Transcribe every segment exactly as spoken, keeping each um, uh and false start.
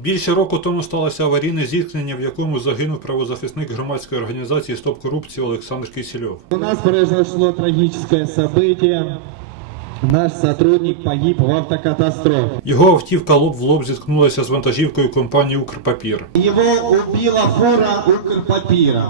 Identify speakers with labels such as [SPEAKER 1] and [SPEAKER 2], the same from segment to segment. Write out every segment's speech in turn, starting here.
[SPEAKER 1] Більше року тому сталося аварійне зіткнення, в якому загинув правозахисник громадської організації «Стоп корупції» Олександр Кисельов.
[SPEAKER 2] У нас произошло трагическое событие. Наш сотрудник погиб в автокатастрофе.
[SPEAKER 1] Його автівка лоб в лоб зіткнулася з вантажівкою компанії «Укрпапір».
[SPEAKER 2] Его убила фура Укрпапира.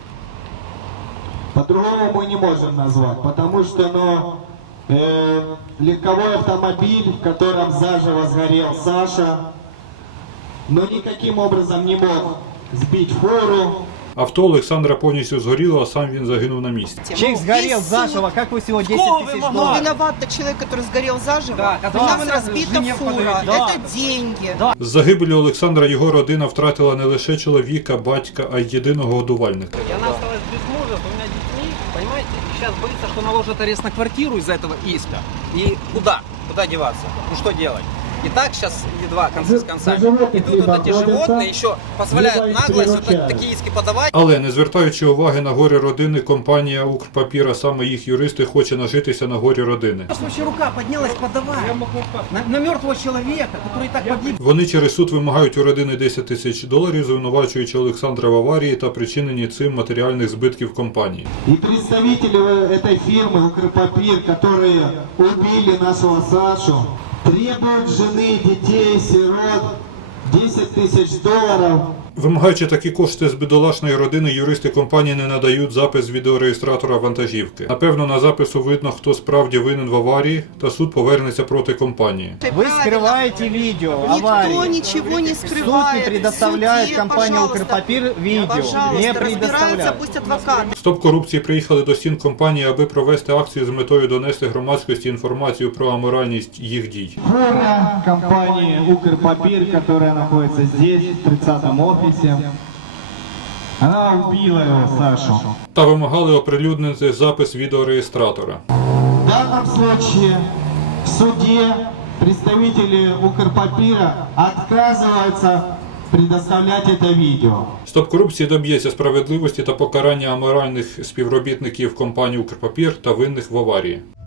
[SPEAKER 2] По-другому мы не можем назвать, потому что ну, э, легковой автомобиль, в котором заживо сгорел Саша, но никаким образом не мог сбить фуру.
[SPEAKER 1] Авто Олександра повністю згоріло, а сам він загинув на місці.
[SPEAKER 3] Человек сгорел заживо, как вы всего десять тысяч
[SPEAKER 4] Ну,
[SPEAKER 3] долларов?
[SPEAKER 4] виноват человек, который сгорел заживо.
[SPEAKER 3] Да,
[SPEAKER 4] У
[SPEAKER 3] который
[SPEAKER 4] нас
[SPEAKER 3] сразу
[SPEAKER 4] разбита
[SPEAKER 3] жене
[SPEAKER 4] фура.
[SPEAKER 3] подарил. Да.
[SPEAKER 4] Это деньги.
[SPEAKER 3] Да.
[SPEAKER 1] З загибелі Олександра його родина втратила не лише чоловіка, батька, а й єдиного годувальника.
[SPEAKER 3] И она осталась без мужа, с двумя детьми, понимаете? И сейчас боится, что наложат арест на квартиру из-за этого иска. И куда? Куда деваться? Ну что делать? И так сейчас едва концы с концами. И тут вот эти животные еще позволяют наглость вот так- такие иски подавать.
[SPEAKER 1] Але, не звертаючи уваги на горі родини, компанія «Укрпапір», а саме їх юристи, хоче нажитися на горі родини.
[SPEAKER 3] Просто вообще рука поднялась, подавай. На, на мертвого человека, который и так погиб.
[SPEAKER 1] Вони через суд вимагають у родини десять тисяч доларів, звинувачуючи Олександра в аварії та причиненні цим матеріальних збитків компанії.
[SPEAKER 2] И представители этой фирмы Укрпапир, которые убили нашего Сашу, требуют жены, детей, сирот десять тысяч долларов.
[SPEAKER 1] Вимагаючи такі кошти з бідолашної родини, юристи компанії не надають запис з відеореєстратора вантажівки. Напевно, на запису видно, хто справді винен в аварії, та суд повернеться проти компанії.
[SPEAKER 3] Вы скрываете видео аварии.
[SPEAKER 4] Никто ничего не
[SPEAKER 3] Суд
[SPEAKER 4] скрывает.
[SPEAKER 3] не предоставляет
[SPEAKER 4] В суде,
[SPEAKER 3] компания
[SPEAKER 4] пожалуйста,
[SPEAKER 3] Укрпапир видео.
[SPEAKER 4] Пожалуйста,
[SPEAKER 3] Не
[SPEAKER 4] разбираются,
[SPEAKER 3] предоставляет.
[SPEAKER 4] пусть адвокаты.
[SPEAKER 1] Стоп корупції приїхали до стін компанії, аби провести акцію з метою донести громадськості інформацію про аморальність їх дій.
[SPEAKER 2] Фура компании Укрпапир, которая находится здесь, в тридцатом офисе, она убила его, Сашу.
[SPEAKER 1] Та вимагали оприлюднити запис відеореєстратора.
[SPEAKER 2] В данном случае в суде представители Укрпапира отказываются предоставлять это видео.
[SPEAKER 1] Стоп корупції доб'ється справедливості та покарання аморальних співробітників компанії «Укрпапір» та винних в аварії.